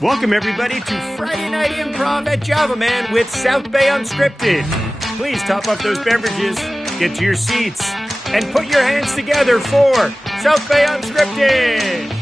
Welcome, everybody, to Friday Night Improv at Java Man with South Bay Unscripted. Please top up those beverages, get to your seats, and put your hands together for South Bay Unscripted.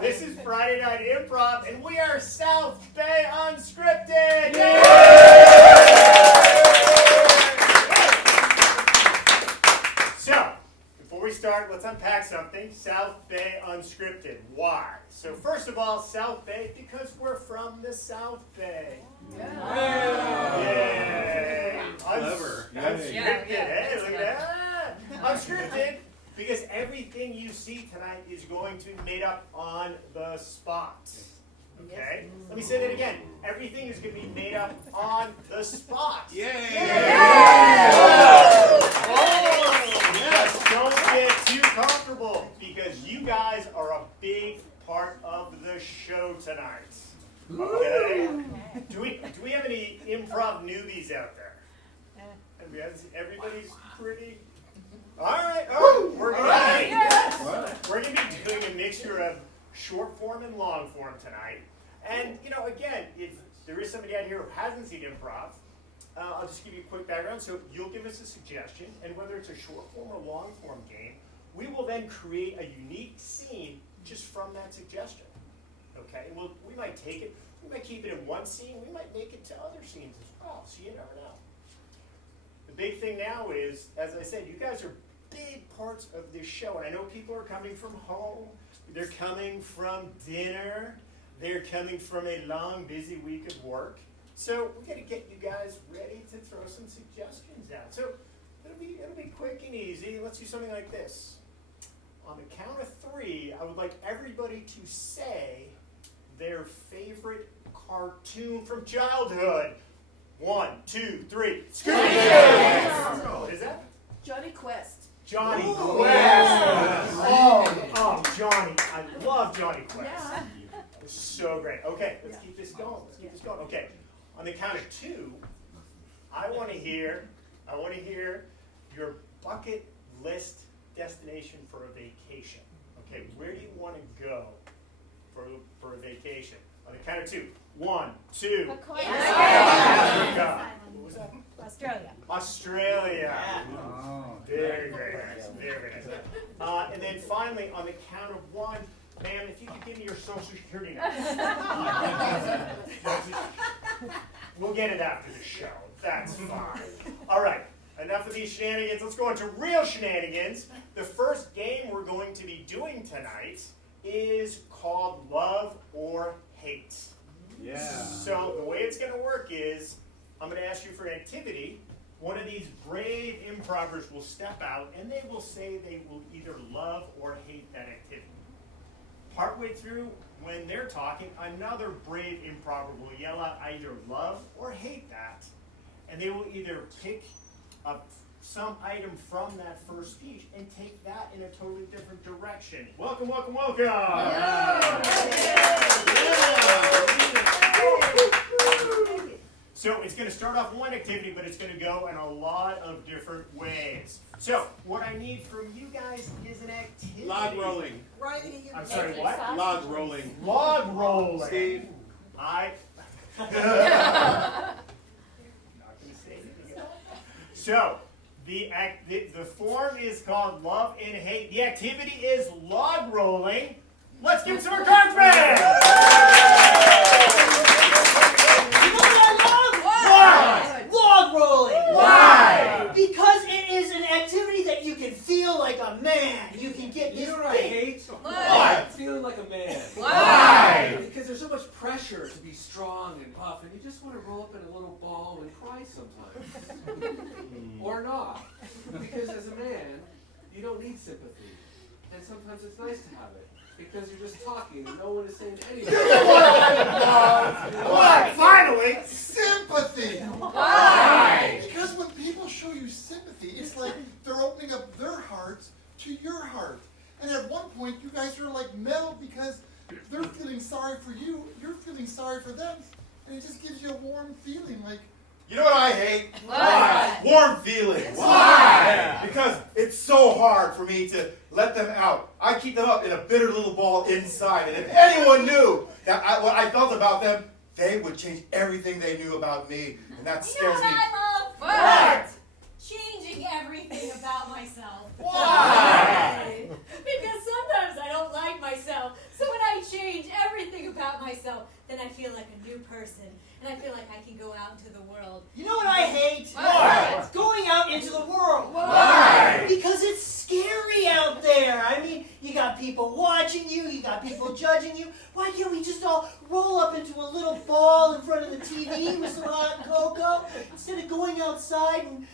This is Friday Night Improv, and we are South Bay Unscripted! Yay! So, before we start, let's unpack something. South Bay Unscripted. Why? So, first of all, South Bay, because we're from the South Bay. Yay! Clever. Unscripted. Hey, look at that. Unscripted. Because everything you see tonight is going to be made up on the spot. Okay? Let me say that again. Everything is going to be made up on the spot. Yay! Yes, don't get too comfortable because you guys are a big part of the show tonight. Okay? Do we have any improv newbies out there? Everybody's pretty... All right, we're going to be doing a mixture of short form and long form tonight. And, again, if there is somebody out here who hasn't seen improv, I'll just give you a quick background. So you'll give us a suggestion, and whether it's a short form or long form game, we will then create a unique scene just from that suggestion. Okay, and we might take it, we might keep it in one scene, we might make it to other scenes as well, so you never know. The big thing now is, as I said, you guys are big parts of this show. And I know people are coming from home, they're coming from dinner, they're coming from a long, busy week of work. So we're going to get you guys ready to throw some suggestions out. So it'll be quick and easy. Let's do something like this. On the count of 3, I would like everybody to say their favorite cartoon from childhood. 1, 2, 3. Scooby-Doo! What is that? Johnny Quest. Johnny Quest. Oh, Johnny. I love Johnny Quest. Yeah. It's so great. Okay, let's keep this going. Okay, on the count of 2, I want to hear your bucket list destination for a vacation. Okay, where do you want to go for a vacation? On the count of 2. 1, 2. Africa. What was that? Australia. Oh, very nice. Very nice. And then finally, on the count of 1, ma'am, if you could give me your social security number. We'll get it after the show. That's fine. All right. Enough of these shenanigans. Let's go into real shenanigans. The first game we're going to be doing tonight is called Love or Hate. yeah. So the way it's going to work is I'm going to ask you for an activity. One of these brave improvers will step out and they will say they will either love or hate that activity. Partway through, when they're talking, another brave improver will yell out either love or hate that. And they will either pick up some item from that first speech and take that in a totally different direction. Welcome, welcome, welcome! Yeah. So it's going to start off one activity, but it's going to go in a lot of different ways. So what I need from you guys is an activity. Log rolling. I'm sorry, what? Log rolling. Log rolling. Steve. Not going to say anything else. So the form is called Love and Hate. The activity is log rolling. Let's give some more cards back. Log rolling. Why? Because it is an activity that you can feel like a man. You can get this I big. hate? Why? Feeling like a man. Why? Because there's so much pressure to be strong and puff, and you just want to roll up in a little ball and cry sometimes. Or not. Because as a man, you don't need sympathy. And sometimes it's nice to have it. Because you're just talking and no one is saying anything. feeling sorry for you, you're feeling sorry for them, and it just gives you a warm feeling like, You know what I hate? What? Warm feelings. Why? Because it's so hard for me to let them out. I keep them up in a bitter little ball inside. And if anyone knew what I felt about them, they would change everything they knew about me. And that You know scares what me. I love? What? Changing everything about myself. Why? Because sometimes I don't like myself. So when I change everything about myself, then I feel like a new person. And I feel like I can go out into the world. You know what I hate? What? Going out into the world. Why? Because it's scary out there. I mean, you got people watching you, you got people judging you. Why can't we just all roll up into a little ball in front of the TV with some hot cocoa instead of going outside and,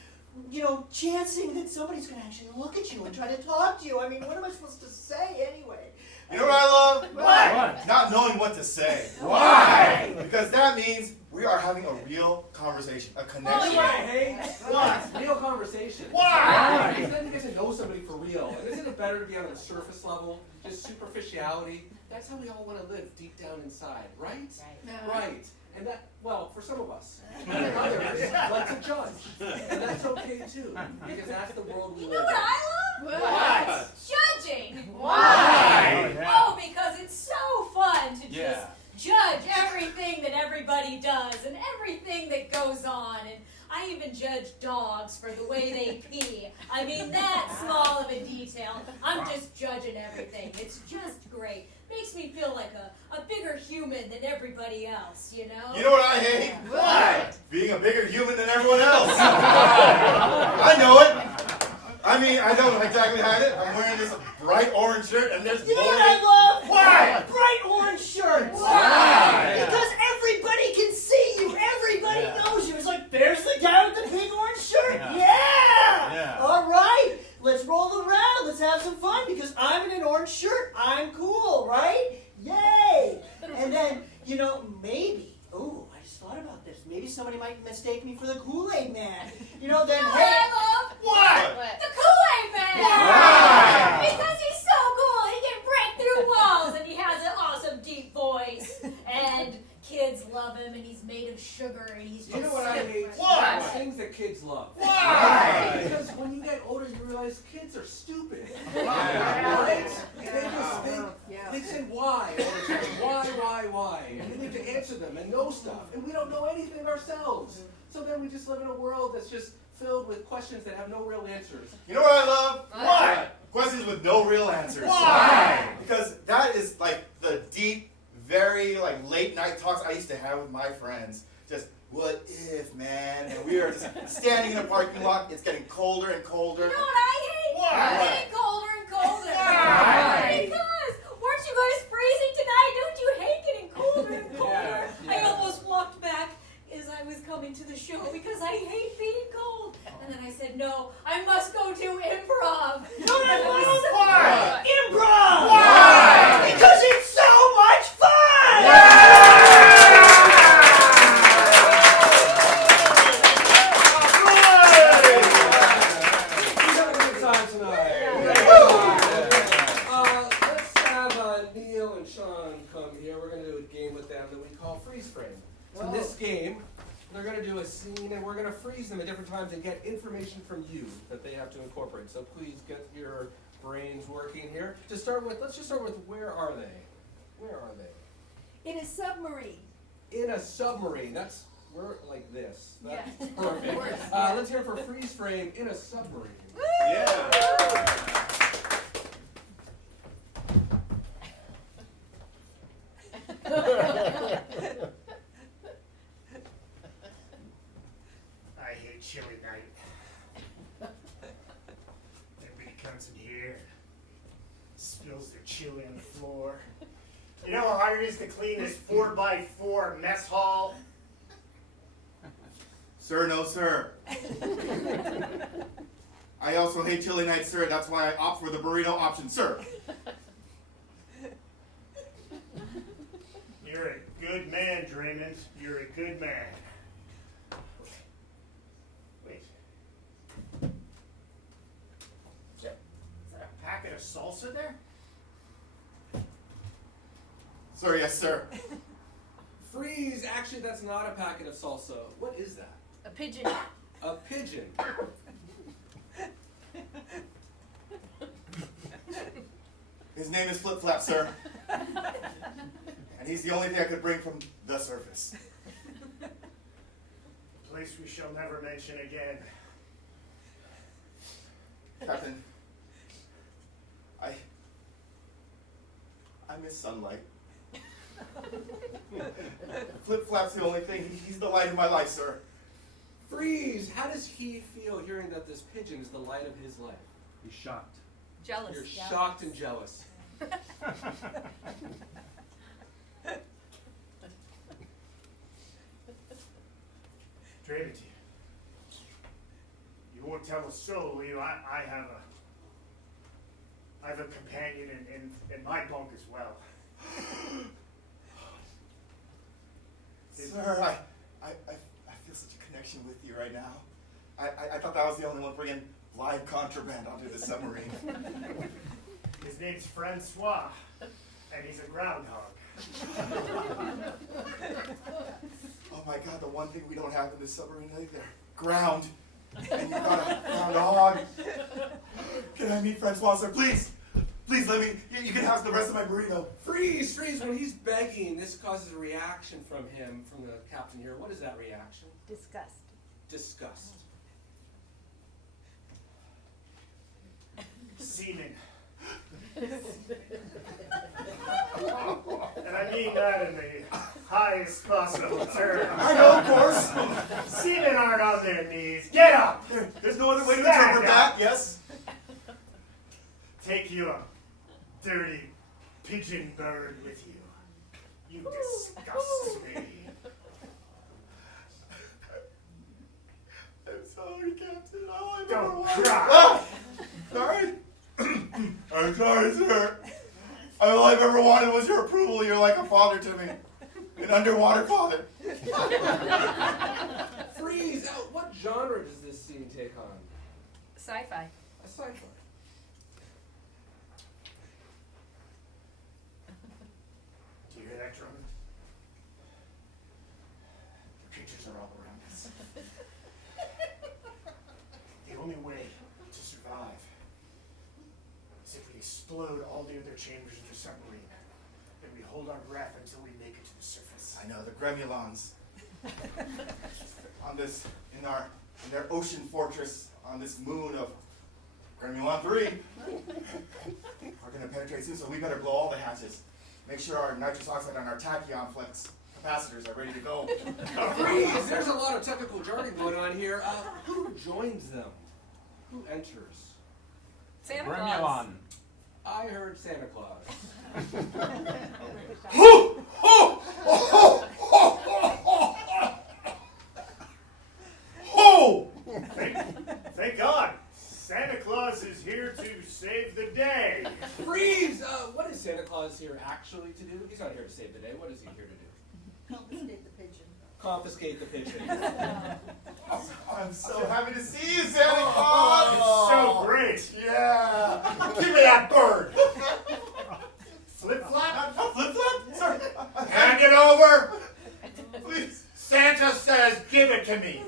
chancing that somebody's going to actually look at you and try to talk to you? I mean, what am I supposed to say anyway? You know what I love? What? Not knowing what to say. Why? Because that means we are having a real conversation, a connection. You know what I hate? What? Real conversation. Why? Because then you get to know somebody for real. And isn't it better to be on a surface level, just superficiality? That's how we all want to live deep down inside, right? Right. And that, well, for some of us. And others like to judge. And that's okay too. Because that's the world we You live know in. what I love? What? Judging. Why? Oh, because it's so fun to just judge everything that everybody does and everything that goes on. And I even judge dogs for the way they pee. I mean, that small of a detail. I'm just judging everything. It's just great. Makes me feel like a bigger human than everybody else, you know? You know what I hate? What? Being a bigger human than everyone else. I know it. I mean, I don't exactly hide it. I'm wearing this bright orange shirt, and there's You know what I love? Why? Bright orange shirts. Why? Because everybody can see you. Everybody knows you. It's like, there's the guy with the big orange shirt. Yeah. All right. Let's roll around. Let's have some fun because I'm in an orange shirt. I'm cool, right? Yay. And then, maybe, I just thought about this. Maybe somebody might mistake me for the Kool-Aid Man. Then, You know what hey. I love? What? The Kool-Aid Man! Why? Because he's so cool, he can break through walls, and he has an awesome deep voice, and kids love him, and he's made of sugar, and he's just You know what I so hate? What? Things that kids love. Why? Because when you get older, you realize kids are stupid. Yeah. Right? And they just think, they say why all the time. Why? And we need to answer them and know stuff. And we don't know anything ourselves. So then we just live in a world that's just filled with questions that have no real answers. You know what I love? What? Questions with no real answers. Why? Because that is like the deep, very late night talks I used to have with my friends. Just, what if, man? And we are just standing in a parking lot. It's getting colder and colder. You know what I hate? Why? It's getting colder and colder. Why? Because weren't you guys freezing tonight? Don't you hate getting colder and colder? I almost walked back as I was coming to the show because I hate being cold. And then I said, no, I must go to improv. You know what I love? Why? Improv! Why? Because it's so much fun! We have a good time tonight. Let's have Neil and Sean come here. We're going to do a game with them that we call freeze frame. So this game, they're going to do a scene and we're going to freeze them at different times and get information from you that they have to incorporate. So please get your brains working here. To start with, let's just start with where are they? Where are they? In a submarine. In a submarine. We're like this. That's Yeah. perfect. Of course. Let's hear it for freeze frame in a submarine. Yeah. I hate chilly night. Everybody comes in here, spills their chili on the floor. You know how hard it is to clean this 4x4 mess hall? Sir, no, sir. I also hate chili nights, sir. That's why I opt for the burrito option, sir. You're a good man, Draymond. You're a good man. Wait. Is that a packet of salsa there? Sir, yes, sir. Freeze, actually that's not a packet of salsa. What is that? A pigeon. A pigeon. His name is Flip Flap, sir. And he's the only thing I could bring from the surface. A place we shall never mention again. Captain, I miss sunlight. Flip Flap's the only thing. He's the light of my life, sir. Freeze, how does he feel hearing that this pigeon is the light of his life? He's shocked. Jealous. You're shocked and jealous. Trinity, you won't tell a soul, will you? I have a companion in my bunk as well. Sir, I feel such a connection with you right now. I thought that was the only one bringing live contraband onto the submarine. His name's Francois, and he's a groundhog. Oh my God, the one thing we don't have in this submarine either. Ground. And you got a groundhog. Can I meet Francois, sir? Please. Please let me. You can have the rest of my burrito. Freeze, freeze, when he's begging, this causes a reaction from him, from the captain here. What is that reaction? Disgust. Disgust. Semen. And I mean that in the highest possible terms. I know, of course. Seamen aren't on their knees. Get up! There's no other way to Stand interpret up. that, yes? Take you a dirty pigeon bird with you. You disgust me. I'm sorry, Captain. All I've ever Don't wanted- cry. Ah! Sorry. I'm sorry, sir. All I've ever wanted was your approval. You're like a father to me. An underwater father. Freeze, what genre does this scene take on? Sci-fi. A sci-fi. Do you hear that, Drummond? The creatures are all around us. The only way to survive is if we explode all the other chambers of the submarine, and we hold our breath until we make it to the surface. I know, the Gremulons. On this, in their ocean fortress, on this moon of Gremulon 3, are going to penetrate soon, so we better blow all the hatches. Make sure our nitrous oxide and our tachyon flex capacitors are ready to go. Freeze! There's a lot of technical jargon going on here. Who joins them? Who enters? Santa Claus. Gremulon. I heard Santa Claus. Thank God! Santa Claus is here to save the day. Freeze! What is Santa Claus here actually to do? He's not here to save the day. What is he here to do? Confiscate the pigeon. Confiscate the pigeon. I'm so happy to see you, Santa Claus! It's so great. Yeah! Give me that bird! Flip flop. Flip flop? Sorry. Hand it over. Please. Santa says, "Give it to me."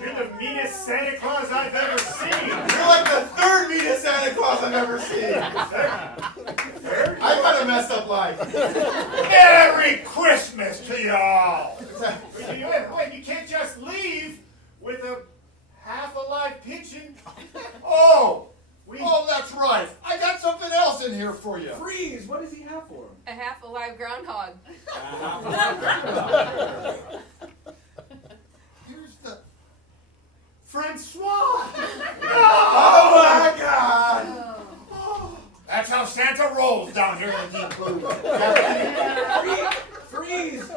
You're the meanest Santa Claus I've ever seen. You're like the third meanest Santa Claus I've ever seen. I've had a messed up life. Merry Christmas to y'all. Wait, you can't just leave with a half-alive pigeon. Oh, that's right. I got something else in here for you. Freeze! What does he have for him? A half-alive groundhog. Here's the. Francois. Oh my God! That's how Santa rolls down here in the deep blue. Freeze!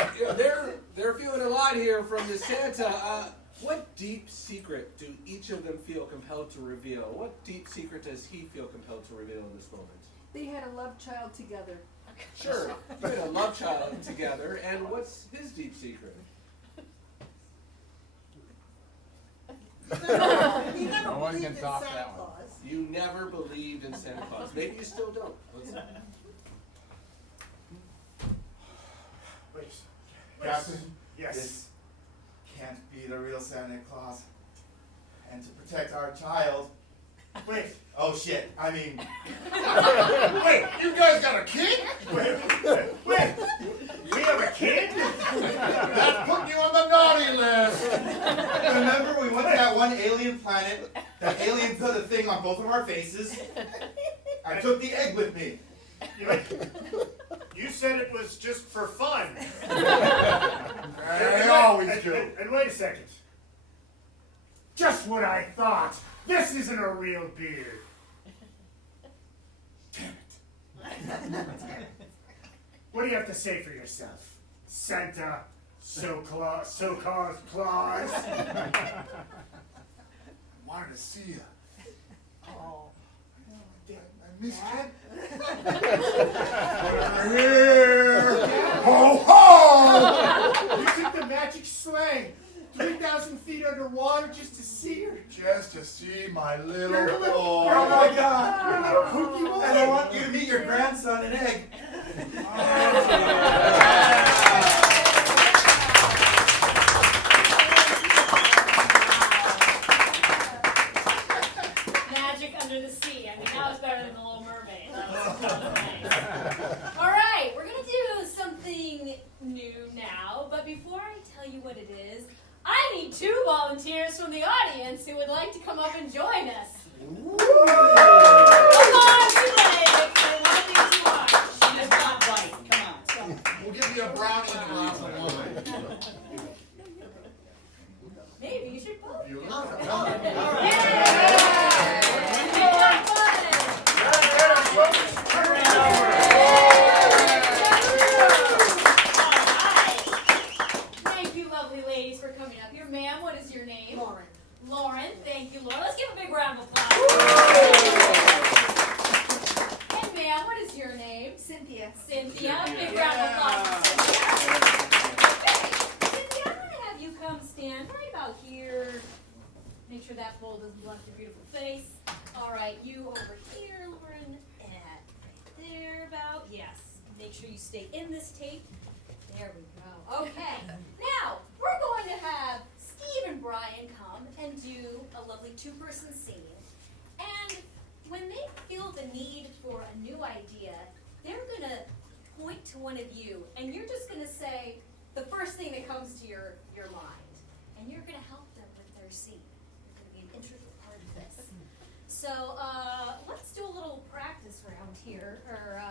They're feeling a lot here from the Santa. What deep secret do each of them feel compelled to reveal? What deep secret does he feel compelled to reveal in this moment? They had a love child together. Sure, you had a love child together, and what's his deep secret? He never No one believed can in top Santa that one. Claus. You never believed in Santa Claus. Maybe you still don't. Let's- Wait. Captain, Yes. this can't be the real Santa Claus. And to protect our child. Wait. Oh shit, I mean, Wait, you guys got a kid? Wait. We have a kid? That's putting you on the naughty list. remember we went to that one alien planet? That alien put a thing on both of our faces. I took the egg with me. You said it was just for fun. They always do. And wait a second. Just what I thought. This isn't a real beard. Damn it. What do you have to say for yourself? Santa, so-called Claus. Wanted to see you. Oh. I missed you. Over here. Ho ho! You took the magic sleigh 3,000 feet underwater just to see her. Just to see my little Oh boy. my god. Your little kooky boy. And I want you to meet your grandson, an egg. Magic under the sea. I mean, that was better than the Little Mermaid. That was nice. All right, we're gonna do something new now, but before I tell you what it is, I need 2 volunteers from the audience who would like to come up and join us. Come on, today. One of these two are. She's not right. Come on. Come on. We'll give you a brownie and a glass of wine. Maybe you should both. You All love it. Thank you, lovely ladies, for coming up here. Ma'am, what is your name? Lauren. Lauren, thank you, Lauren. Let's give a big round of applause. And ma'am, what is your name? Cynthia. Cynthia. Big round of applause for Cynthia. Cynthia, I'm going to have you come stand right about here. Make sure that bowl doesn't block your beautiful face. All right, you over here, Lauren, and right there about. Yes. Make sure you stay in this tape. There we go. Okay. Now, we're going to have Steve and Brian come and do a lovely 2-person scene. And when they feel the need for a new idea, they're going to point to one of you, and you're just going to say the first thing that comes to your mind. And you're going to help them with their scene. You're going to be an integral part of this. So let's do a little practice round here. Or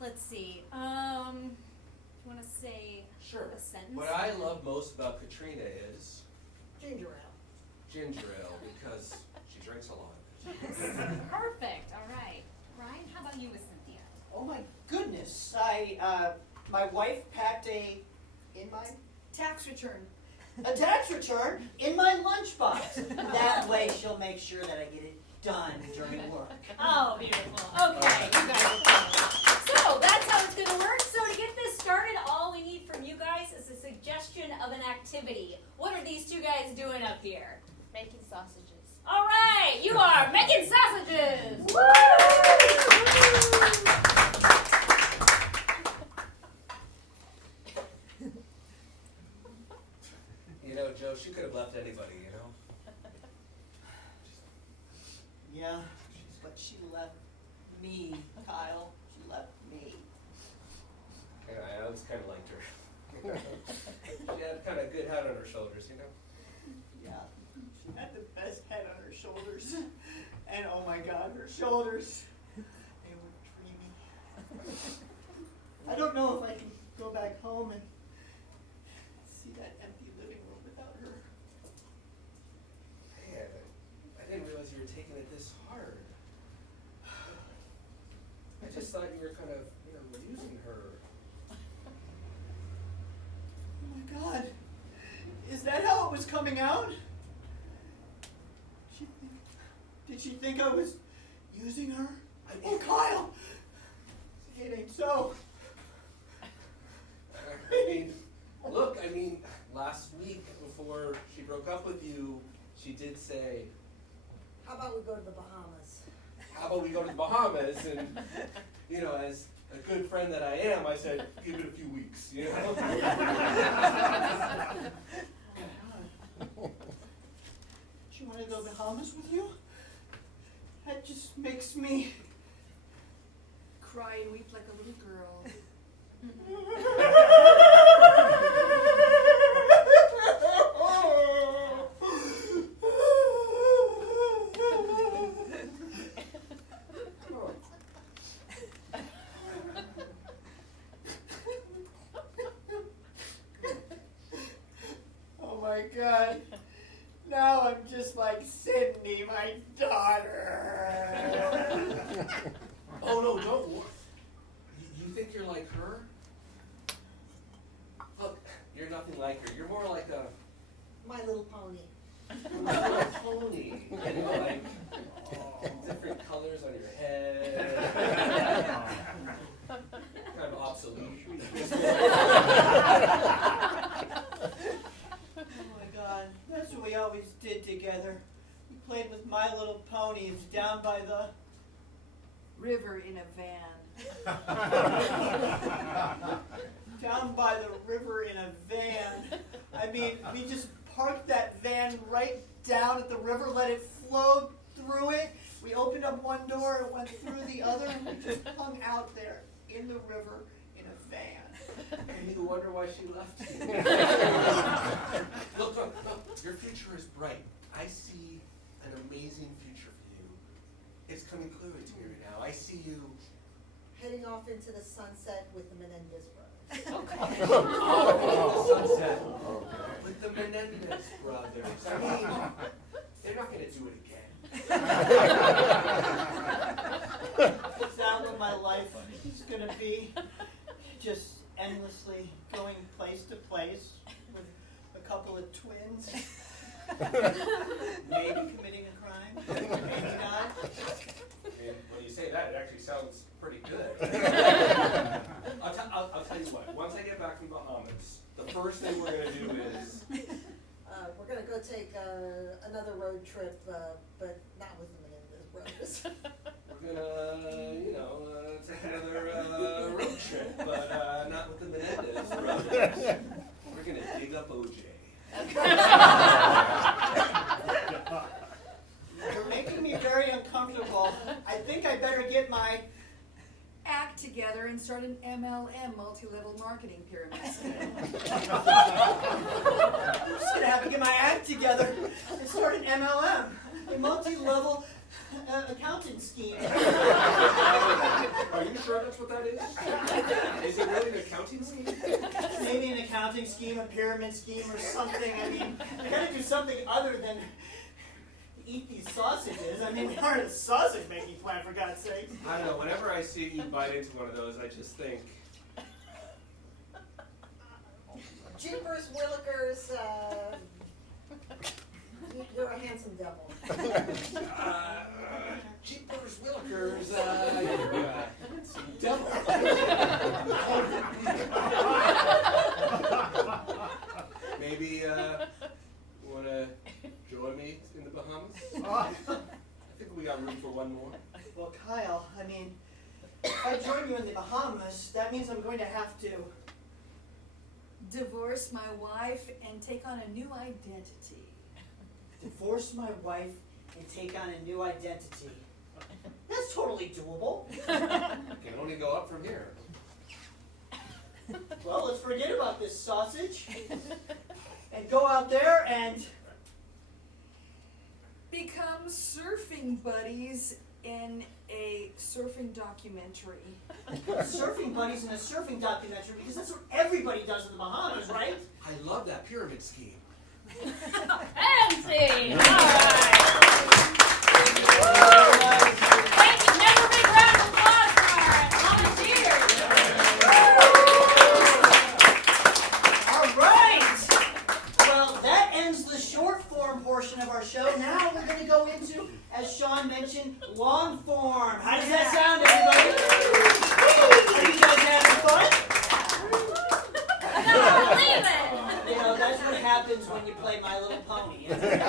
let's see. You want to say Sure. a sentence? What I love most about Katrina is Ginger ale. ginger ale because she drinks a lot of it. Perfect. All right. Ryan, how about you with Cynthia? Oh my goodness. My wife packed a Tax return. tax return in my lunchbox. That way she'll make sure that I get it done during work. Oh, beautiful. Okay, you guys are cool. So that's how it's going to work. So to get this started, all we need from you guys is a suggestion of an activity. What are these 2 guys doing up here? Making sausages. All right, you are making sausages. Woo! You know, Joe, she could have left anybody, you know? Yeah, but she left me, Kyle. She left me. And I always kind of liked her. She had kind of good head on her shoulders, you know? Yeah, she had the best head on her shoulders. And oh my God, her shoulders, they were dreamy. I don't know if I can go back home and see that empty living room without her. Man, I didn't realize you were taking it this hard. I just thought you were kind of, you know, using her. Oh my God, is that how it was coming out? Did she think I was using her? Oh, Kyle! It ain't so. I mean, look, last week before she broke up with you, she did say, How about we go to the Bahamas? how about we go to the Bahamas? And, you know, as a good friend that I am, I said, give it a few weeks, you know? Do you want to go to the Bahamas with you? That just makes me Cry and weep like a little girl. Oh my God. Now I'm just like Sydney, my daughter. Oh, no, don't worry. You think you're like her? Look, you're nothing like her. You're more like a My Little Pony. little pony. You know, like different colors on your head. Kind of obsolete. Oh my God, that's what we always did together. We played with My Little Ponies down by the River in a van. down by the river in a van. I mean, we just parked that van right down at the river, let it flow through it. We opened up one door, it went through the other, and we just hung out there in the river in a van. And you wonder why she left you. Look, your future is bright. I see an amazing future for you. It's coming clearer to me right now. I see you Heading off into the sunset with the Menendez brothers. off into the sunset with the Menendez brothers. I mean, they're not going to do it again. Is that what my life is going to be? Just endlessly going place to place with a couple of twins? Maybe committing a crime, maybe not. And when you say that, it actually sounds pretty good. I'll tell you what, once I get back from Bahamas, the first thing we're going to do is... We're going to go take another road trip, but not with the Menendez brothers. We're gonna, take another road trip, but not with the Menendez brothers. We're gonna dig up OJ. You're making me very uncomfortable. I think I better get my Act together and start an MLM, multi-level marketing pyramid. I'm just gonna have to get my act together and start an MLM, a multi-level accounting scheme. Are you sure that's what that is? Is it really an accounting scheme? Maybe an accounting scheme, a pyramid scheme, or something. I mean, I gotta do something other than eat these sausages. I mean, we aren't a sausage making plant, for God's sake. I don't know, whenever I see you bite into one of those, I just think, Jeepers, Willikers, you're a handsome devil. Jeepers Willikers, you're a devil. Maybe, you wanna join me in the Bahamas? I think we got room for one more. Well, Kyle, I mean, if I join you in the Bahamas, that means I'm going to have to Divorce my wife and take on a new identity. divorce my wife and take on a new identity. That's totally doable. Can only go up from here. Well, let's forget about this sausage and go out there and Become surfing buddies in a surfing documentary. surfing buddies in a surfing documentary, because that's what everybody does in the Bahamas, right? I love that pyramid scheme. Fancy! All right. Thank you. Never big round of applause for our volunteers. All right. Well, that ends the short form portion of our show. Now we're going to go into, as Sean mentioned, long form. How does that sound, everybody? Are you guys having fun? No, leave it. You know, that's what happens when you play My Little Pony. Isn't it?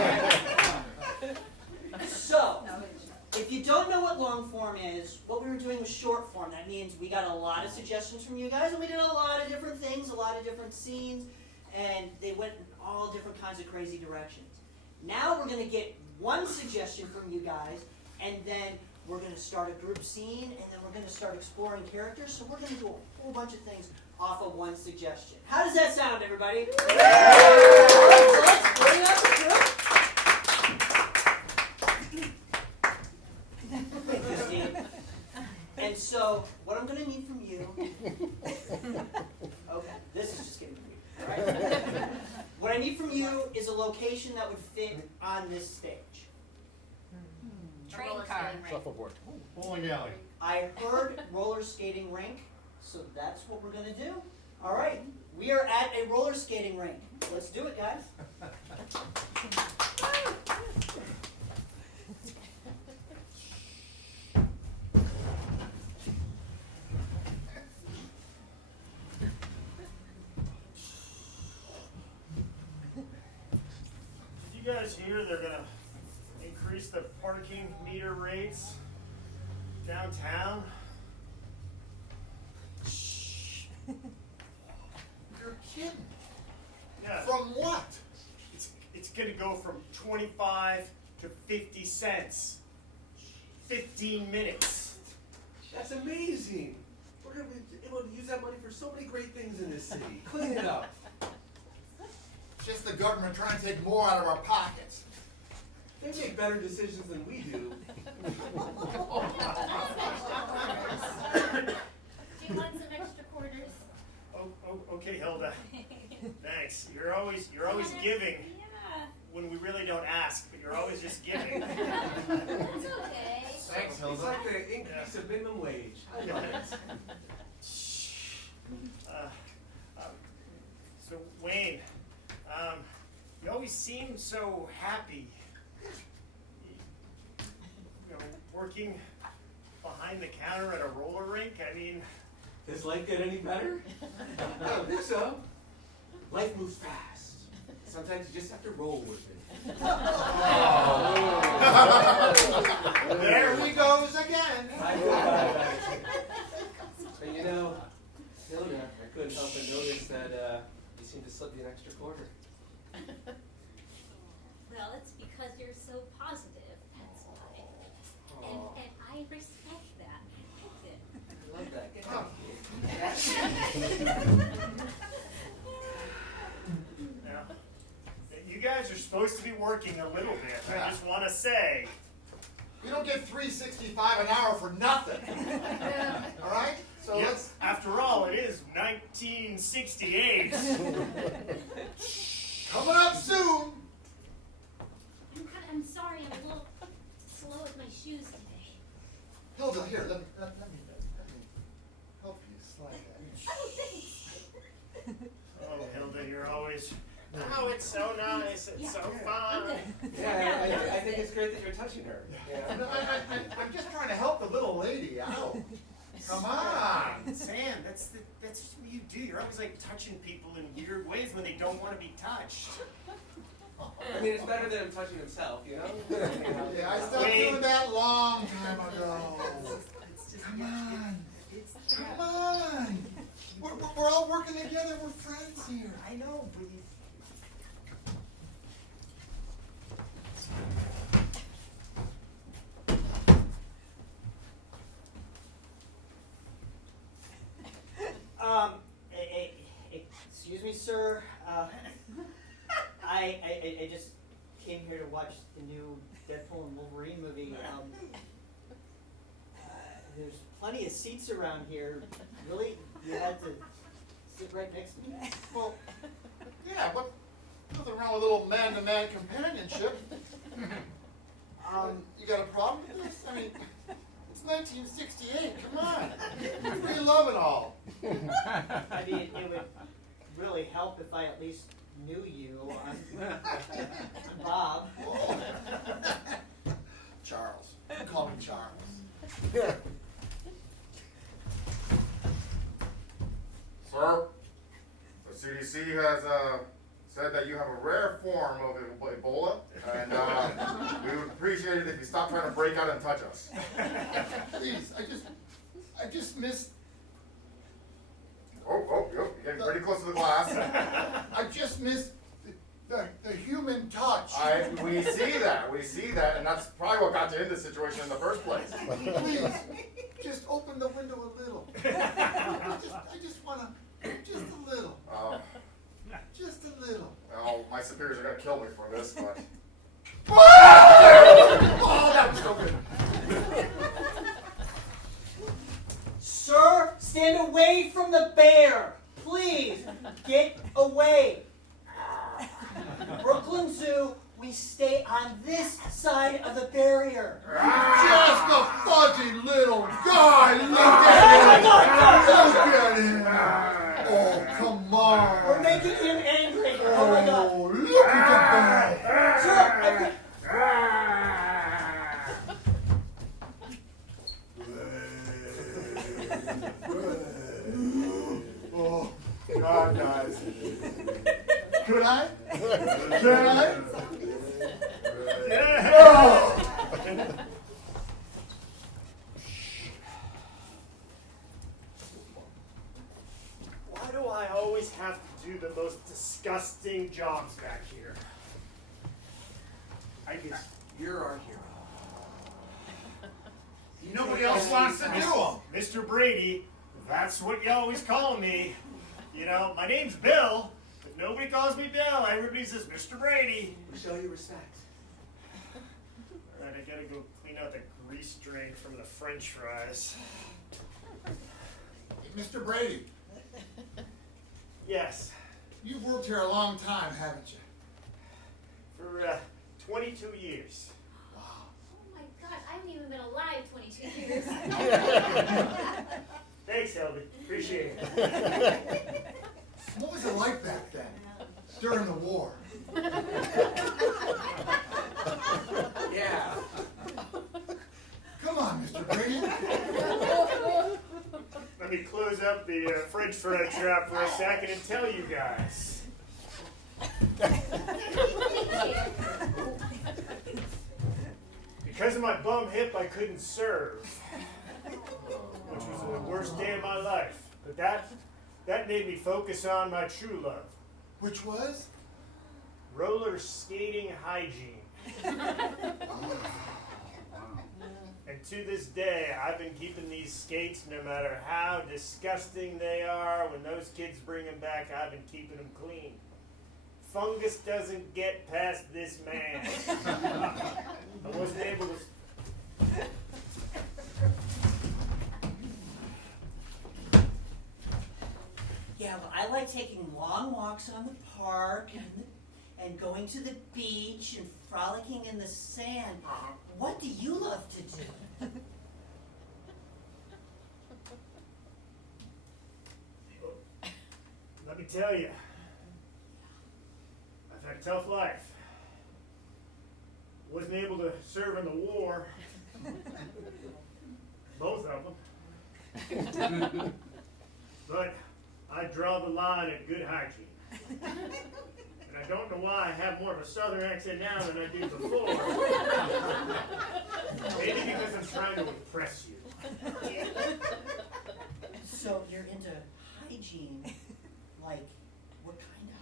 you don't know what long form is, what we were doing was short form. That means we got a lot of suggestions from you guys, and we did a lot of different things, a lot of different scenes, and they went in all different kinds of crazy directions. Now we're going to get one suggestion from you guys, and then we're going to start a group scene, and then we're going to start exploring characters. So we're going to do a whole bunch of things off of one suggestion. How does that sound, everybody? Alright, so let's bring up the group. Christine. And so, what I'm going to need from you... Okay, this is just getting weird. Alright? What I need from you is a location that would fit on this stage. Train car. Shuffleboard. Bowling alley. I heard roller skating rink, so that's what we're going to do. All right, we are at a roller skating rink. Let's do it, guys. Did you guys hear they're gonna increase the parking meter rates downtown? You're kidding. Yeah. From what? It's gonna go from 25 to 50 cents. 15 minutes. That's amazing. We're going to be able to use that money for so many great things in this city. Clean it up. Just the government trying to take more out of our pockets. They make better decisions than we do. Do you want some extra quarters? Oh, okay, Hilda. Thanks. You're always giving Yeah. when we really don't ask, but you're always just giving. That's okay. Thanks, It's Hilda. like the increase of minimum wage. I love it. So Wayne, you always seem so happy. You know, working behind the counter at a roller rink. I mean, Does life get any better? I don't think so. Life moves fast. Sometimes you just have to roll with it. There he goes again. But you know, Hilda, I couldn't help but notice that you seem to slip me an extra quarter. Well, it's because you're so positive. That's why. And I respect that. I love that. now, you guys are supposed to be working a little bit. I just want to say. We don't get $3.65 an hour for nothing. All right? So Yeah, let's. after all, it is 1968. Coming up soon. I'm sorry, I'm a little slow with my shoes today. Hilda, here, let me help you slide that. Oh, thanks. Oh, Hilda, you're always. Oh, it's so nice. It's so fun. Yeah, I think it's great that you're touching her. Yeah. No, I'm just trying to help the little lady out. Come on. Sam, that's just what you do. You're always like touching people in weird ways when they don't want to be touched. I mean, it's better than him touching himself, you know? Yeah, I stopped Wait. doing that long time ago. Come on. Come on. We're all working together. We're friends here. I know, but you. Excuse me, sir. I just came here to watch the new Deadpool and Wolverine movie. There's plenty of seats around here. Really? You had to sit right next to me? Well, yeah, but nothing wrong with a little man-to-man companionship. You got a problem with this? I mean, it's 1968. Come on. Free love and all. I mean, it would really help if I at least knew you. I'm Bob. Charles. You call me Charles. Sir, the CDC has said that you have a rare form of Ebola, and we would appreciate appreciate it if you stop trying to break out and touch us. Please, I just miss, You're getting pretty close to the glass. I just miss the human touch. We see that, and that's probably what got you in this situation in the first place. Please, just open the window a little. I just wanna, just a little. Just a little. Oh, my superiors are gonna kill me for this, but. Oh, that was so good. Sir, stand away from the bear. Please, get away. Brooklyn Zoo, we stay on this side of the barrier. Just a fuzzy little guy. Look at him. Look at him. Oh, come on. We're making him angry. Oh my God. Oh, look at the bear. Sir, Oh, God, guys. Could I? Can I? Oh. Why do I always have to do the most disgusting jobs back here? I guess You're our hero. nobody else wants to do them. Mr. Brady, that's what you always call me. You know, my name's Bill, but nobody calls me Bill. Everybody says Mr. Brady. We show you respect. All right, I gotta go clean out the grease drain from the French fries. Mr. Brady, Yes, you've worked here a long time, haven't you? for 22 years. Oh my God, I haven't even been alive 22 years. Thanks, Helby. Appreciate it. What was it like back then, during the war? Yeah. Come on, Mr. Brady. Let me close up the French fry trap for a second and tell you guys. Because of my bum hip, I couldn't serve, which was the worst day of my life. But that made me focus on my true love, Which was? roller skating hygiene. And to this day, I've been keeping these skates no matter how disgusting they are. When those kids bring them back, I've been keeping them clean. Fungus doesn't get past this man. I wasn't able to... yeah, well, I like taking long walks on the park and going to the beach and frolicking in the sand. What do you love to do? Let me tell you, I've had a tough life. Wasn't able to serve in the war. Both of them. But I draw the line at good hygiene. And I don't know why I have more of a southern accent now than I did before. Maybe because I'm trying to impress you. So you're into hygiene, like what kind of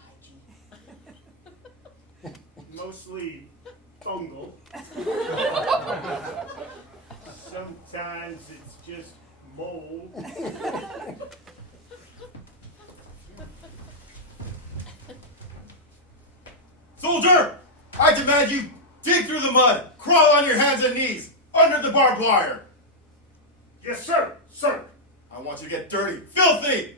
hygiene? Mostly fungal. Sometimes it's just mold. Soldier, I demand you dig through the mud, crawl on your hands and knees, under the barbed wire. Yes, sir, sir. I want you to get dirty, filthy.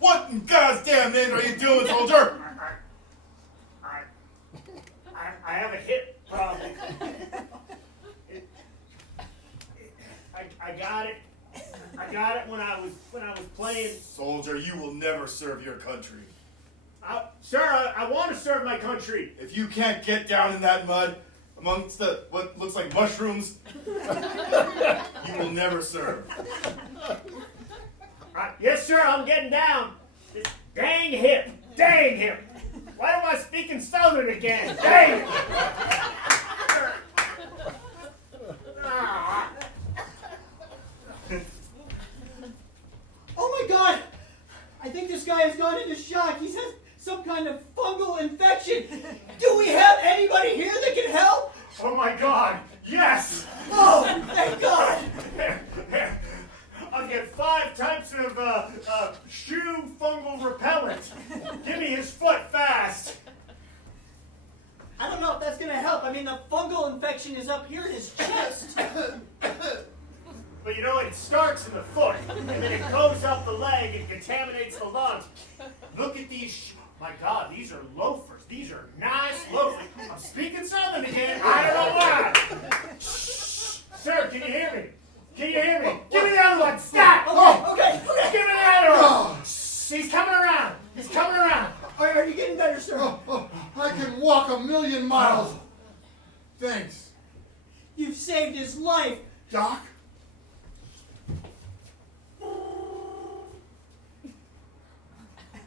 What in God's damn name are you doing, soldier? I have a hip problem. I got it. I got it when I was playing. Soldier, you will never serve your country. Sir, I want to serve my country. If you can't get down in that mud amongst the what looks like mushrooms, you will never serve. Yes, sir, I'm getting down. This dang hip. Dang hip. Why do my speaking Southern again. Dang! Oh my God! I think this guy has gone into shock. He's had some kind of fungal infection. Do we have anybody here that can help? Oh my God! Yes! Oh, thank God! Here. I'll get 5 types of shoe fungal repellent. Give me his foot fast. I don't know if that's gonna help. I mean, the fungal infection is up here in his chest. But you know, it starts in the foot, and then it goes up the leg and contaminates the lungs. Look at these. My God, these are loafers. These are nice loafers. I'm speaking Southern again. I don't know why. Sir, can you hear me? Can you hear me? Give me the other one. Stop. Okay. Give me the other one. He's coming around. He's coming around. Are you getting better, sir? I can walk 1,000,000 miles. Thanks. You've saved his life. Doc?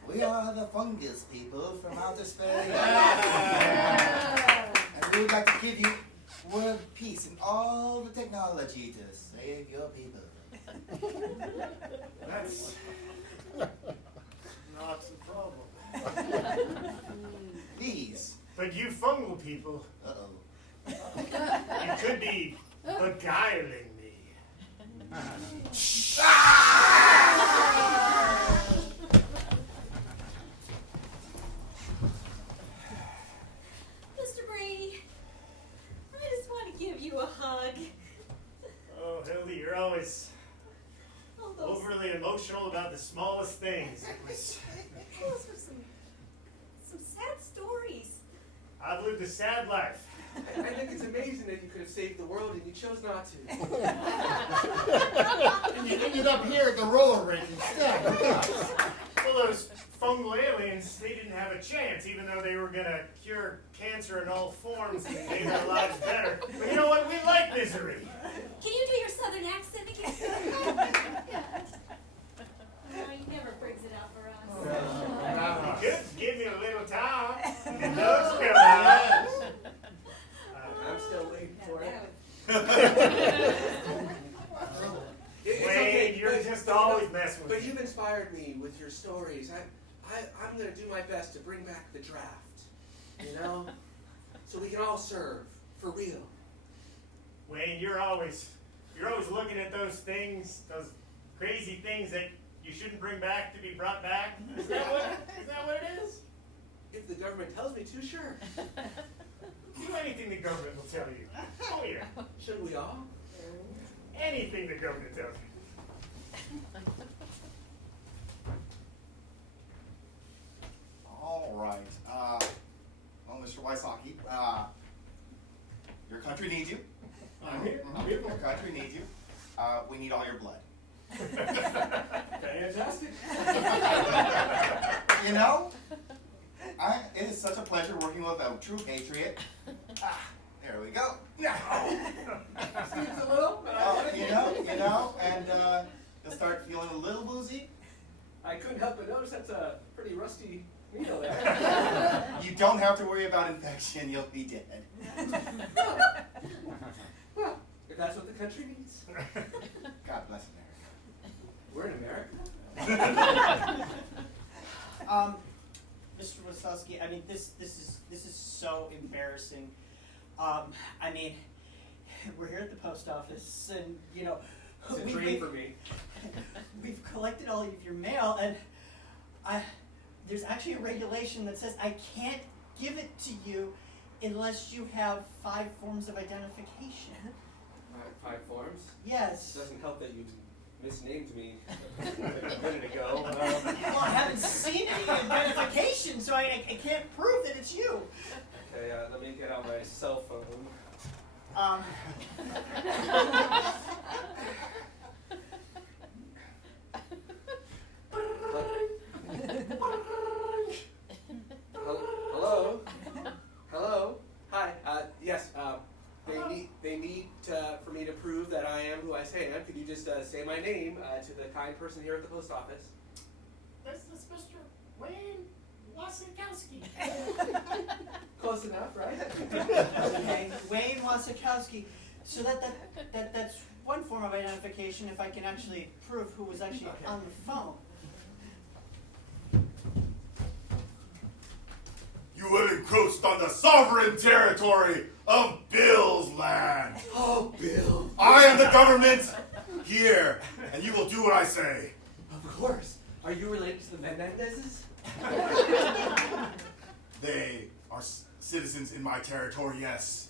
We are the fungus people from outer space. And we would like to give you world peace and all the technology to save your people. That's not the problem. These. But you fungal people, Uh-oh. you could be beguiling me. Mr. Brady, I just want to give you a hug. Oh, Hildy, you're always All those, overly emotional about the smallest things. those were some sad stories. I've lived a sad life. I think it's amazing that you could have saved the world and you chose not to. And you ended up here at the roller rink instead. Well, those fungal aliens, they didn't have a chance, even though they were going to cure cancer in all forms and make our lives better. But you know what? We like misery. Can you do your southern accent again? Oh, he never brings it out for us. You could give me a little time. It does come out. I'm still waiting for it. Wade, you're just always messing with But me. you've inspired me with your stories. I'm going to do my best to bring back the draft, you know? So we can all serve, for real. Wayne, you're always looking at those things, those crazy things that you shouldn't bring back to be brought back. Is that what it is? If the government tells me to, sure. Do anything the government will tell you. Oh yeah. Shouldn't we all? Anything the government tells you. All right. Well, Mr. Wysocki, your country needs you. I'm here. Your country needs you. We need all your blood. Fantastic. You know, it is such a pleasure working with a true patriot. There we go. Seems a little. You know, and you'll start feeling a little woozy. I couldn't help but notice that's a pretty rusty needle there. You don't have to worry about infection. You'll be dead. Well, if that's what the country needs. God bless America. We're in America. Mr. Wasowski, I mean, this is so embarrassing. I mean, we're here at the post office, and you know, It's a dream for me. we've collected all of your mail, and there's actually a regulation that says I can't give it to you unless you have 5 forms of identification. 5 forms? Yes. It doesn't help that you misnamed me a minute ago. Well, I haven't seen any identification, so I can't prove that it's you. Okay, let me get out my cell phone. Hello? Hello? Hi. Yes. They need for me to prove that I am who I say I am. Could you just say my name to the kind person here at the post office? This is Mr. Wayne Wasikowski. Wasikowski. So that's one form of identification if I can actually prove who was actually on the phone. You have encroached on the sovereign territory of Bill's land. Oh, Bill. I am the government here, and you will do what I say. Of course. Are you related to the Menendezes? They are citizens in my territory, yes.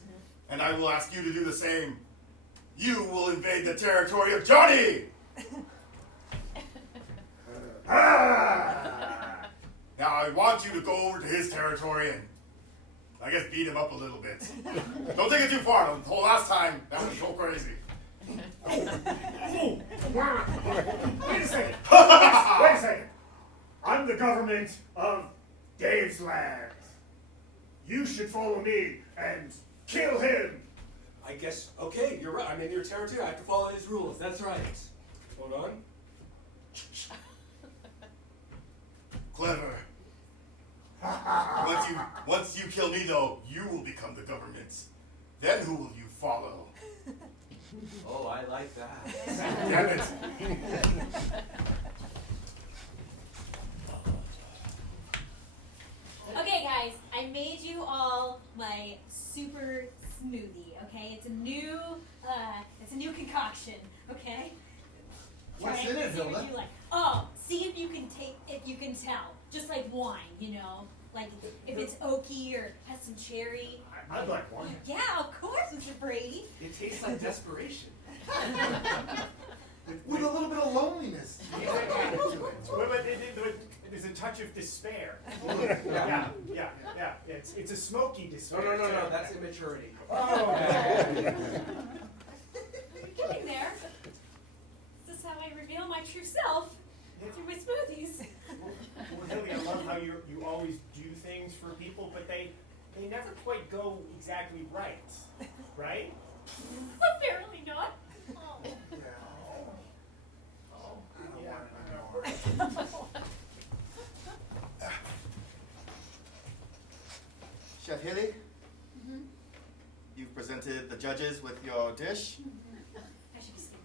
And I will ask you to do the same. You will invade the territory of Johnny! Now I want you to go over to his territory and, I guess, beat him up a little bit. Don't take it too far. The whole last time, that was so crazy. Wait a second. Wait a second. I'm the government of Dave's land. You should follow me and kill him. I guess, okay, you're right. I'm in your territory. I have to follow his rules. That's right. Hold on. Clever. Once you kill me, though, you will become the government. Then who will you follow? Oh, I like that. Damn it. Okay, guys, I made you all my super smoothie. Okay, it's a new concoction. Okay. What's Try in it, see what Hilda? you like. Oh, see if you can tell. Just like wine, you know, like if it's oaky or has some cherry. I'd like one. Yeah, of course, Mr. Brady. It tastes like desperation. With a little bit of loneliness added to it. There's a touch of despair. Yeah. It's a smoky No, despair. no. That's immaturity. Oh. You're getting there. This is how I reveal my true self through my smoothies. Well, Hilly, I love how you always do things for people, but they never quite go exactly right. Right? Apparently not. Chef Hilly, you've presented the judges with your dish,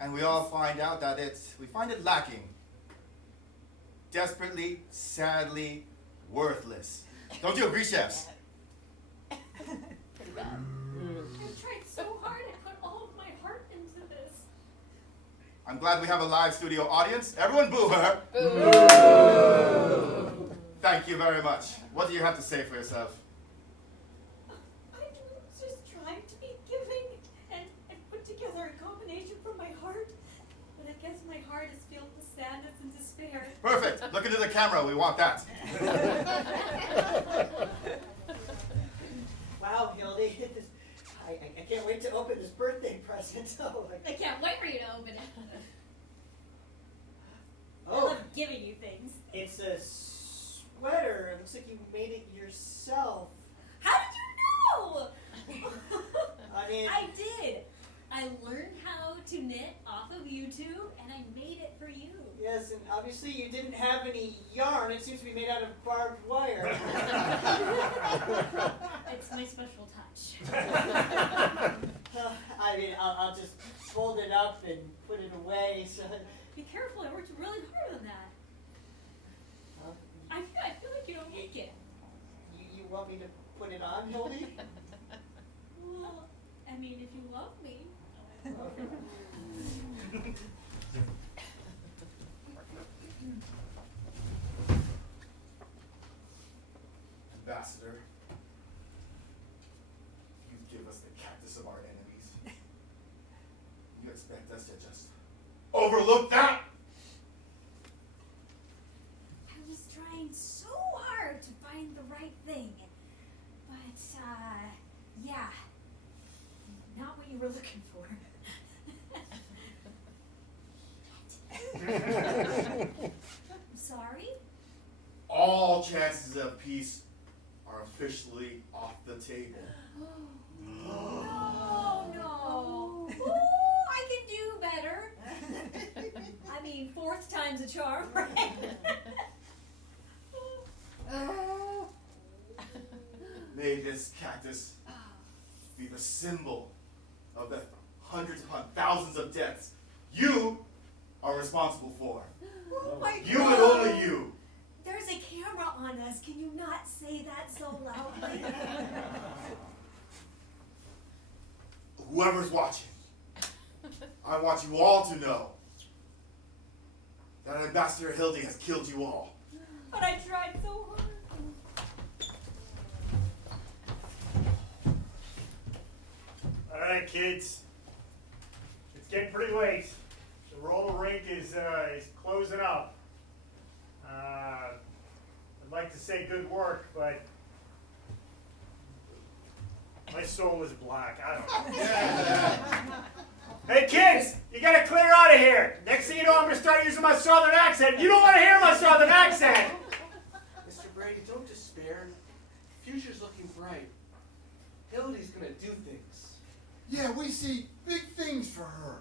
and we all find out that we find it lacking. Desperately, sadly, worthless. Don't you agree, chefs? I tried so hard. I put all of my heart into this. I'm glad we have a live studio audience. Everyone boo her. Boo. Thank you very much. What do you have to say for yourself? I was just trying to be giving and put together a combination from my heart. But I guess my heart is filled with sadness and despair. Perfect. Look into the camera. We want that. Wow, Hildy. I can't wait to open this birthday present. Oh, I can't wait for you to open it. I oh, love giving you things. it's a sweater. It looks like you made it yourself. How did you know? I mean, I did. I learned how to knit off of YouTube, and I made it for you. yes, and obviously you didn't have any yarn. It seems to be made out of barbed wire. It's my special touch. I mean, I'll just fold it up and put it away. So, Be careful, I worked really hard on that. I feel like you don't like it. you want me to put it on, Hildy? Well, I mean, if you love me. Ambassador, you give us the cactus of our enemies. You expect us to just overlook that? I was trying so hard to find the right thing. But, yeah. Not what you were looking for. I'm sorry? All chances of peace are officially off the table. No. Ooh, I can do better. I mean, fourth time's a charm, right? May this cactus be the symbol of the hundreds upon thousands of deaths you are responsible for. Oh my You God. and only you. There's a camera on us. Can you not say that so loudly? Whoever's watching, I want you all to know that Ambassador Hildy has killed you all. But I tried so hard. All right, kids. It's getting pretty late. The roller rink is closing up. I'd like to say good work, but my soul is black. I don't know. Hey, kids, you gotta clear out of here. Next thing you know, I'm gonna start using my southern accent. You don't want to hear my southern accent. Mr. Brady, don't despair. The future's looking bright. Hildy's gonna do things. Yeah, we see big things for her.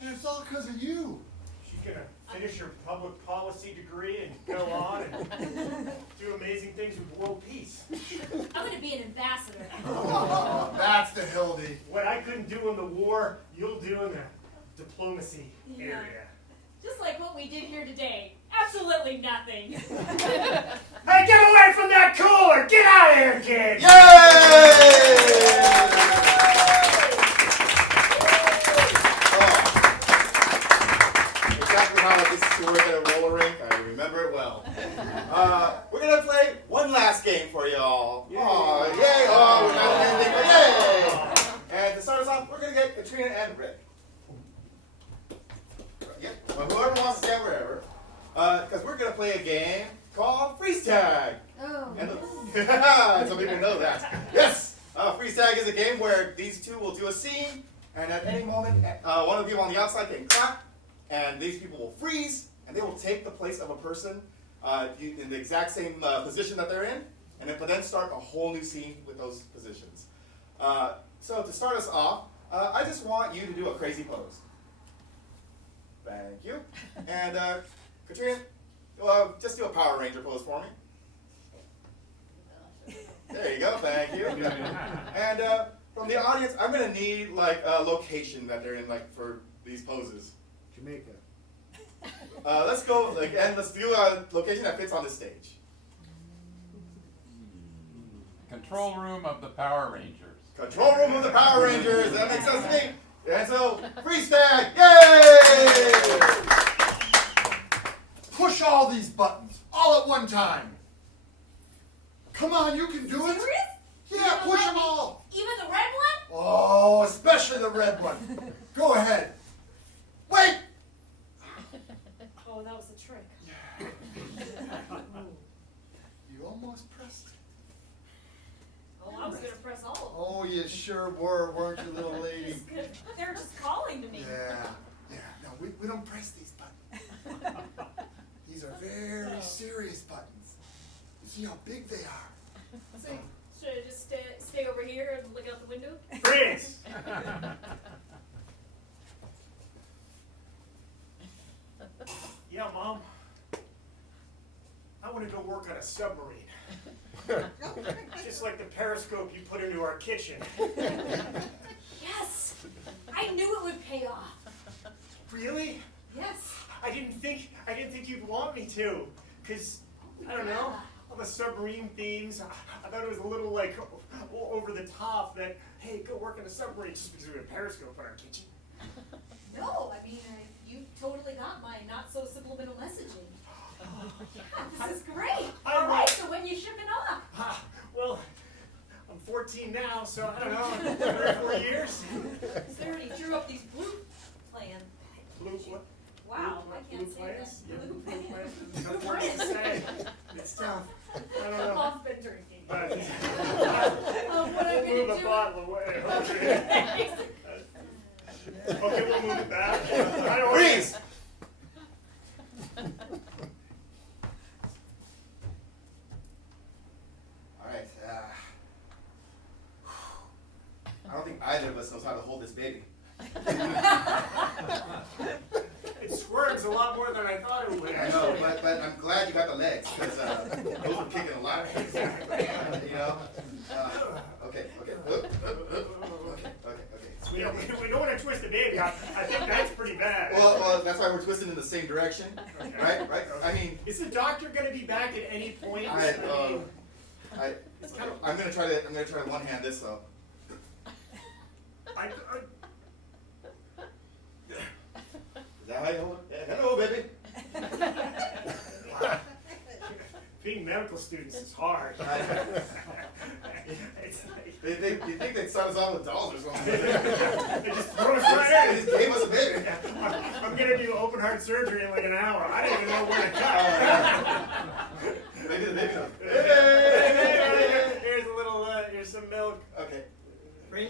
And it's all because of you. She's gonna finish her public policy degree and go on and do amazing things with world peace. I'm gonna be an ambassador. Oh, that's the Hildy. What I couldn't do in the war, you'll do in the diplomacy area. Just like what we did here today. Absolutely nothing. Hey, get away from that cooler! Get out of here, kids! Exactly how this is to work at a roller rink. I remember it well. We're gonna play one last game for y'all. Oh, yay! Oh, we're not doing anything, but yay! And to start us off, we're gonna get Katrina and Rick. Yep. Well, whoever wants to get wherever, because we're gonna play a game called Freeze Tag. Oh. And some people know that. Yes. Freeze Tag is a game where these two will do a scene, and at any moment, one of you on the outside can clap. And these people will freeze, and they will take the place of a person in the exact same position that they're in, and then start a whole new scene with those positions. So to start us off, I just want you to do a crazy pose. Thank you. And Katrina, just do a Power Ranger pose for me. There you go, thank you. And from the audience, I'm going to need like a location that they're in, like for these poses. Jamaica. Let's go, and let's do a location that fits on the stage. Control room of the Power Rangers. Control room of the Power Rangers. That makes sense to me. And so, freeze tag, yay! Push all these buttons, all at one time. Come on, you can do it. Serious? Yeah, push them all. Even the red one? Oh, especially the red one. Go ahead. Wait. Oh, that was a trick. You almost pressed it. Oh, I was gonna press all of them. Oh, you sure were, weren't you, little lady? Just 'cause they're just calling to me. Yeah. No, we don't press these buttons. These are very serious buttons. You see how big they are. So, should I just stay over here and look out the window? Freeze! Yeah, Mom. I want to go work on a submarine. Just like the periscope you put into our kitchen. Yes! I knew it would pay off. Really? Yes. I didn't think you'd want me to. Cause I don't know, all the submarine themes. I thought it was a little like over the top that, hey, go work on a submarine just because we have a periscope in our kitchen. No, I mean, you totally got my not so subliminal messaging. Yeah, this is great. All right, so when you shipping off? Well, I'm 14 now, so I don't know, 3 or 4 years. So they already drew up these blue plans. Blue what? Wow, Blue I can't say plans? that. Yeah, Blue blue plans. plans. Blue It's hard to plans. say. It's tough. I don't know. I've been drinking. But What I'm move gonna the do. bottle away. Okay. Okay, we'll move it back. I don't want Freeze! Alright, I don't think either of us knows how to hold this baby. It squirms a lot more than I thought it would. I know, but I'm glad you got the legs, because those were kicking a lot. You know? Okay. Okay. the baby. I think that's pretty bad. Well, that's why we're twisting in the same direction, Okay. right? I mean, Is the doctor going to be back at any point? It's kind of. I'm gonna try to one hand this though. Is that how you hold it? Yeah, hello, baby. Being medical students is hard. It's like, You think they'd start us off with dolls or something? they just throw us right They just gave us a baby. I'm going to do open heart surgery in like an hour. I don't even know where to cut. Maybe the baby. Here's a little, here's some milk. Okay. Ready?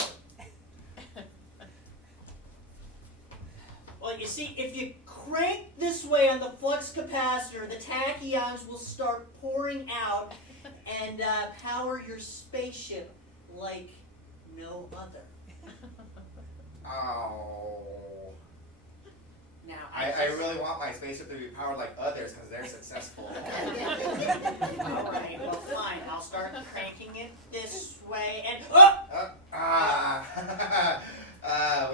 Well, you see, if you crank this way on the flux capacitor, the tachyons will start pouring out and power your spaceship like no other. Oh. Now, I really want my spaceship to be powered like others because they're successful. all right, well, fine. I'll start cranking it this way and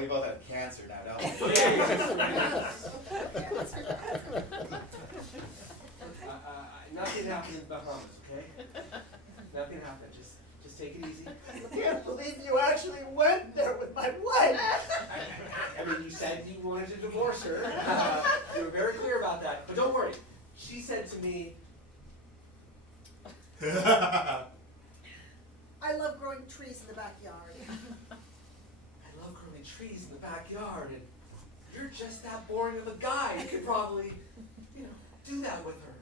We both have cancer now, don't we? Nothing happened in the Bahamas, okay? Nothing happened. Just take it easy. I can't believe you actually went there with my wife. I mean, you said you wanted to divorce her. You were very clear about that. But don't worry. She said to me, I love growing trees in the backyard. I love growing trees in the backyard, and you're just that boring of a guy. You could probably, do that with her.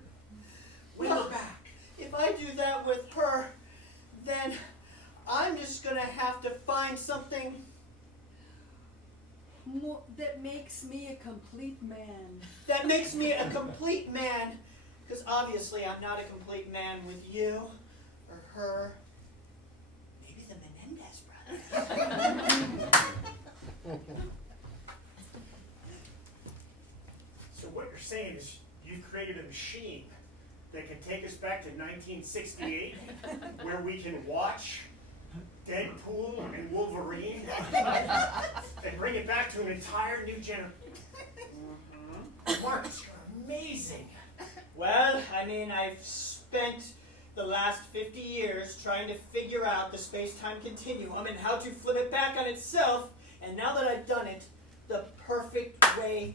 Win her back. If I do that with her, then I'm just gonna have to find something. That makes me a complete man. That makes me a complete man, because obviously I'm not a complete man with you, or her, maybe the Menendez brothers. So what you're saying is you've created a machine that can take us back to 1968, where we can watch Deadpool and Wolverine and bring it back to an entire new generation. Marcus, you're amazing. Well, I mean, I've spent the last 50 years trying to figure out the space-time continuum and how to flip it back on itself, and now that I've done it the perfect way.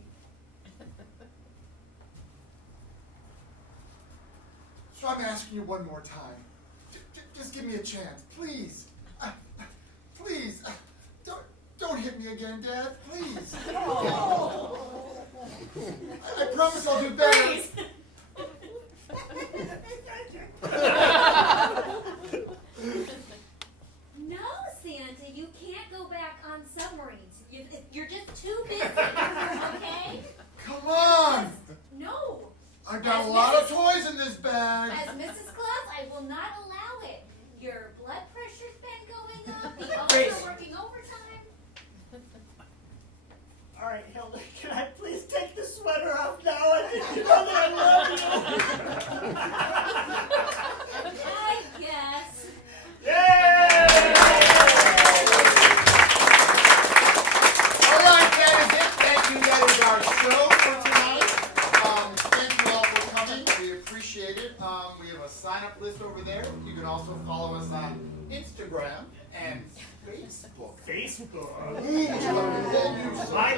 So I'm asking you one more time. Just give me a chance, please. Please. Don't hit me again, Dad. Please. I promise I'll do better. No, Santa, you can't go back on submarines. You're just too busy, okay? Come on. No. I've got a lot of toys in this bag. As Mrs. Claus, I will not allow it. Your blood pressure's been going up. The others Grace. are working overtime. All right, Hilda, can I please take the sweater off now? I think you know that I love you. I guess. Yay! All right, that is it. Thank you. That is our show for tonight. Thank you all for coming. We appreciate it. We have a sign-up list over there. You can also follow us on Instagram and Facebook. Facebook. Ooh,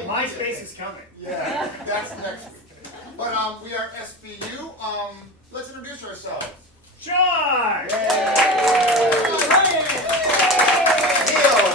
MySpace is coming. Yeah, that's next week. But we are SBU. Let's introduce ourselves. Sean! Neil.